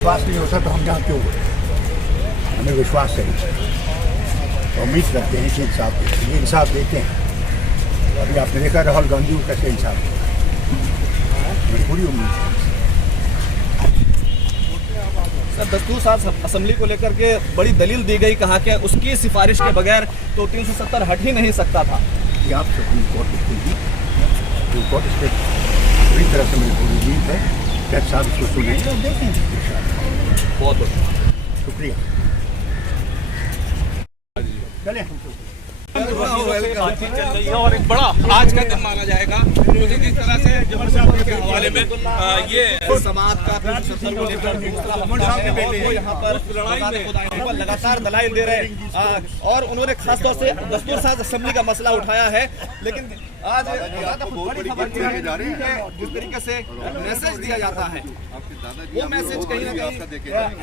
विश्वास नहीं होता तो हम यहाँ क्यों गए? हमें विश्वास है, तो उम्मीद करते हैं कि इंसाफ देते हैं। इंसाफ देते हैं। अभी आपने देखा राहुल गांधी को कैसे इंसाफ दिया, हमें पूरी उम्मीद है। सर, दस्तूर साज असेंबली को लेकर के बड़ी दलील दी गई, कहा कि उसकी सिफारिश के बगैर तो 370 हट ही नहीं सकता था। कि आप सुप्रीम कोर्ट खुलेगी, सुप्रीम कोर्ट इस पर पूरी तरह से मेरी पूरी उम्मीद है कि साहब इसको सुनेंगे और देखेंगे। बहुत बहुत शुक्रिया। चले बातचीत चल रही है और एक बड़ा आज का दिन माना जाएगा, क्योंकि जिस तरह से जबरदस्ती के हवाले में ये समाज का यहाँ पर लड़ाई में लगातार दलाइल दे रहे हैं और उन्होंने खासतौर से दस्तूर साज असेंबली का मसला उठाया है। लेकिन आज बड़ी खबर ये है कि जिस तरीके से मैसेज दिया जाता है, वो मैसेज कहीं ना कहीं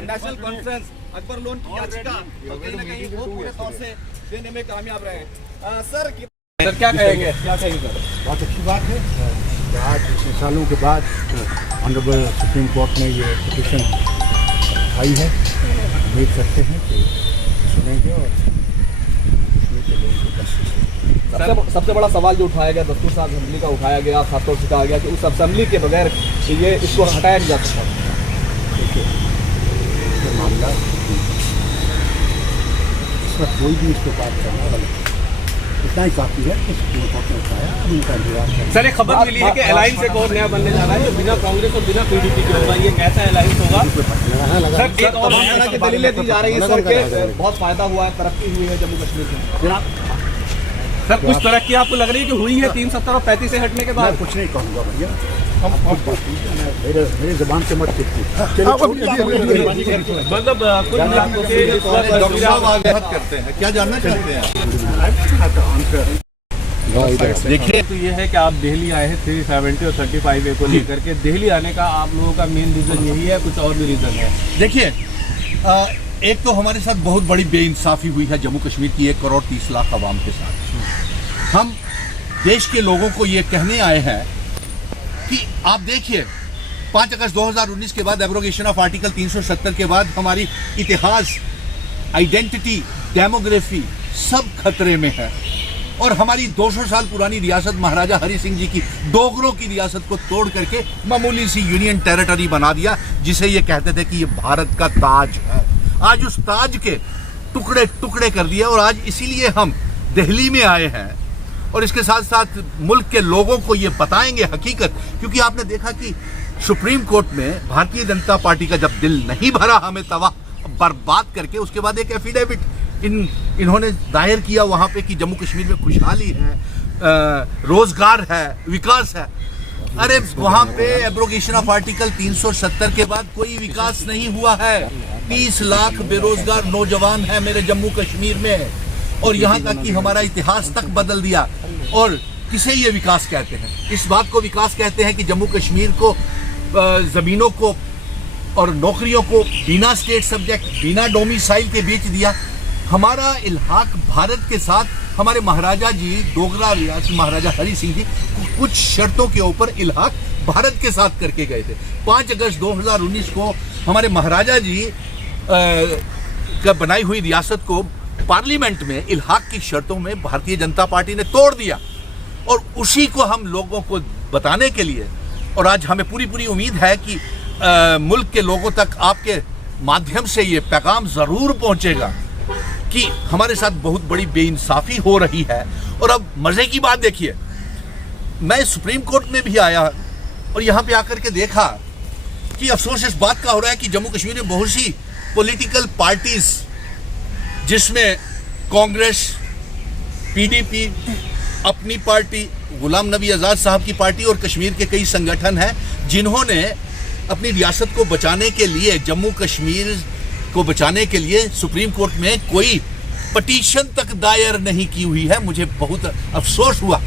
नेशनल कॉन्फ्रेंस अकबर लोन की याचिका कहीं ना कहीं वो पूरे तौर से देने में कामयाब रहे। सर क्या कहेंगे? बहुत अच्छी बात है कि आज इतने सालों के बाद ऑनरेबल सुप्रीम कोर्ट ने ये पिटीशन उठाई है। उम्मीद करते हैं कि सुनेंगे और कश्मीर के लोगों को सबसे बड़ा सवाल जो उठाया गया दस्तूर साज असेंबली का उठाया गया, खासतौर से कहा गया कि उस असेंबली के बगैर ये इसको हटाया नहीं जा सकता। देखिए, ये मामला इसमें कोई भी इसको बात करना गलत है। इतना ही काफी है कि सुप्रीम कोर्ट ने उठाया, अब उनका इंतजार करें। सर, एक खबर मिली है कि अलायंस एक और नया बनने जा रहा है जो बिना कांग्रेस और बिना पीडीपी के होगा। ये कैसा अलायंस होगा? सर, एक और की दलीलें दी जा रही है सर के बहुत फायदा हुआ है, तरक्की हुई है जम्मू कश्मीर में। सर, कुछ तरक्की आपको लग रही है कि हुई है 370 और 35 से हटने के बाद? मैं कुछ नहीं कहूँगा भैया, मेरे जबान से मत कीजिए। मतलब कुछ करते हैं, क्या जानना चाहते हैं? देखिए, तो ये है कि आप दिल्ली आए हैं 370 और 35A को लेकर के। दिल्ली आने का आप लोगों का मेन रीजन यही है, कुछ और भी रीजन है? देखिए, एक तो हमारे साथ बहुत बड़ी बेइंसाफी हुई है जम्मू कश्मीर की 1 करोड़ 30 लाख आवाम के साथ। हम देश के लोगों को ये कहने आए हैं कि आप देखिए, 5 अगस्त 2019 के बाद एब्रोगेशन ऑफ आर्टिकल 370 के बाद हमारी इतिहास, आइडेंटिटी, डेमोग्राफी सब खतरे में है। और हमारी 200 साल पुरानी रियासत महाराजा हरि सिंह जी की डोगरों की रियासत को तोड़ करके मामूली सी यूनियन टेरिटरी बना दिया, जिसे ये कहते थे कि ये भारत का ताज है। आज उस ताज के टुकड़े टुकड़े कर दिए और आज इसीलिए हम दिल्ली में आए हैं और इसके साथ साथ मुल्क के लोगों को ये बताएंगे हकीकत। क्योंकि आपने देखा कि सुप्रीम कोर्ट में भारतीय जनता पार्टी का जब दिल नहीं भरा हमें तवा बर्बाद करके, उसके बाद एक एफिडेविट इन्होंने दायर किया वहां पे कि जम्मू कश्मीर में खुशहाली है, रोजगार है, विकास है। अरे वहां पे एब्रोगेशन ऑफ आर्टिकल 370 के बाद कोई विकास नहीं हुआ है। 30 लाख बेरोजगार नौजवान है मेरे जम्मू कश्मीर में, और यहाँ तक कि हमारा इतिहास तक बदल दिया। और किसे ये विकास कहते हैं? इस बात को विकास कहते हैं कि जम्मू कश्मीर को जमीनों को और नौकरियों को बिना स्टेट सब्जेक्ट, बिना डोमिसाइल के बेच दिया। हमारा इल्हाक भारत के साथ हमारे महाराजा जी, डोगरा रियासत महाराजा हरि सिंह जी कुछ शर्तों के ऊपर इल्हाक भारत के साथ करके गए थे। 5 अगस्त 2019 को हमारे महाराजा जी का बनाई हुई रियासत को पार्लियामेंट में इल्हाक की शर्तों में भारतीय जनता पार्टी ने तोड़ दिया। और उसी को हम लोगों को बताने के लिए, और आज हमें पूरी उम्मीद है कि मुल्क के लोगों तक आपके माध्यम से ये पैगाम जरूर पहुंचेगा कि हमारे साथ बहुत बड़ी बेइंसाफी हो रही है। और अब मजे की बात देखिए, मैं सुप्रीम कोर्ट में भी आया और यहाँ पे आकर के देखा कि अफसोस इस बात का हो रहा है कि जम्मू कश्मीर में बहुत सी पॉलिटिकल पार्टीज, जिसमें कांग्रेस, पीडीपी, अपनी पार्टी, गुलाम नबी आज़ाद साहब की पार्टी और कश्मीर के कई संगठन हैं, जिन्होंने अपनी रियासत को बचाने के लिए, जम्मू कश्मीर को बचाने के लिए सुप्रीम कोर्ट में कोई पटिशन तक दायर नहीं की हुई है। मुझे बहुत अफसोस हुआ।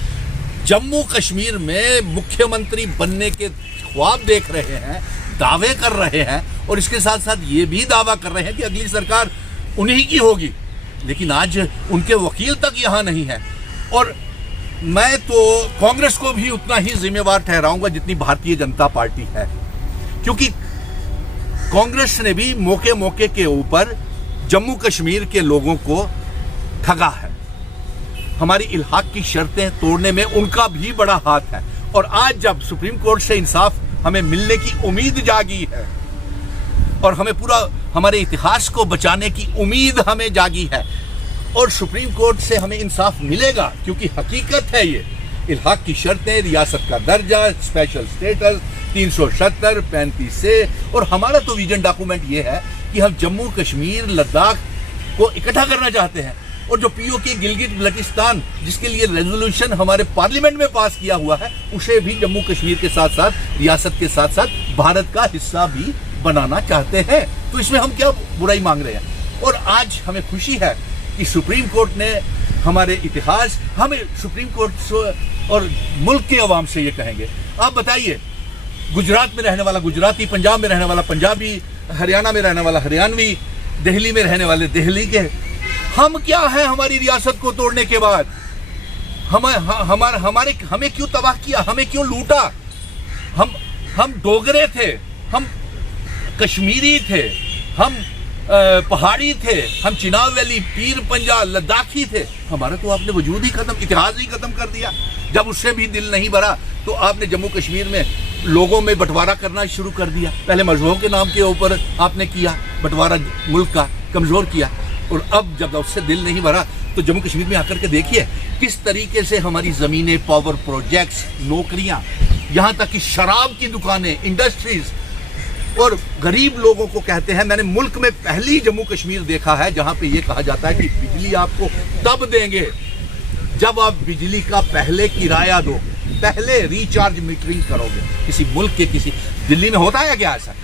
जम्मू कश्मीर में मुख्यमंत्री बनने के ख्वाब देख रहे हैं, दावे कर रहे हैं, और इसके साथ साथ ये भी दावा कर रहे हैं कि अगली सरकार उन्हीं की होगी, लेकिन आज उनके वकील तक यहाँ नहीं है। और मैं तो कांग्रेस को भी उतना ही जिम्मेवार ठहराऊंगा जितनी भारतीय जनता पार्टी है, क्योंकि कांग्रेस ने भी मौके मौके के ऊपर जम्मू कश्मीर के लोगों को ठगा है। हमारी इल्हाक की शर्तें तोड़ने में उनका भी बड़ा हाथ है। और आज जब सुप्रीम कोर्ट से इंसाफ हमें मिलने की उम्मीद जागी है और हमें पूरा हमारे इतिहास को बचाने की उम्मीद हमें जागी है और सुप्रीम कोर्ट से हमें इंसाफ मिलेगा, क्योंकि हकीकत है ये इल्हाक की शर्तें, रियासत का दर्जा, स्पेशल स्टेटस 370 35 से, और हमारा तो विजन डॉक्यूमेंट ये है कि हम जम्मू कश्मीर लद्दाख को इकट्ठा करना चाहते हैं। और जो पीओके गिलगित बल्टिस्तान जिसके लिए रेजोल्यूशन हमारे पार्लियामेंट में पास किया हुआ है, उसे भी जम्मू कश्मीर के साथ साथ रियासत के साथ साथ भारत का हिस्सा भी बनाना चाहते हैं। तो इसमें हम क्या बुराई मांग रहे हैं। और आज हमें खुशी है कि सुप्रीम कोर्ट ने हमारे इतिहास, हमें सुप्रीम कोर्ट और मुल्क के अवाम से ये कहेंगे, आप बताइए, गुजरात में रहने वाला गुजराती, पंजाब में रहने वाला पंजाबी, हरियाणा में रहने वाला हरियाणवी, दिल्ली में रहने वाले दिल्ली के, हम क्या हैं हमारी रियासत को तोड़ने के बाद? हमें क्यों तबाह किया, हमें क्यों लूटा? हम डोगरे थे, हम कश्मीरी थे, हम पहाड़ी थे, हम चिनाब वैली, पीर पंजा, लद्दाखी थे। हमारा तो आपने वजूद ही खत्म, इतिहास ही खत्म कर दिया। जब उससे भी दिल नहीं भरा तो आपने जम्मू कश्मीर में लोगों में बंटवारा करना शुरू कर दिया। पहले मजहबों के नाम के ऊपर आपने किया बंटवारा, मुल्क का कमजोर किया। और अब जब उससे दिल नहीं भरा तो जम्मू कश्मीर में आकर के देखिए किस तरीके से हमारी जमीनें, पावर प्रोजेक्ट्स, नौकरियां, यहाँ तक कि शराब की दुकानें, इंडस्ट्रीज, और गरीब लोगों को कहते हैं, मैंने मुल्क में पहली जम्मू कश्मीर देखा है जहां पे ये कहा जाता है कि बिजली आपको तब देंगे जब आप बिजली का पहले किराया दो, पहले रिचार्ज मीटरिंग करोगे। किसी मुल्क के किसी दिल्ली में होता है क्या ऐसा?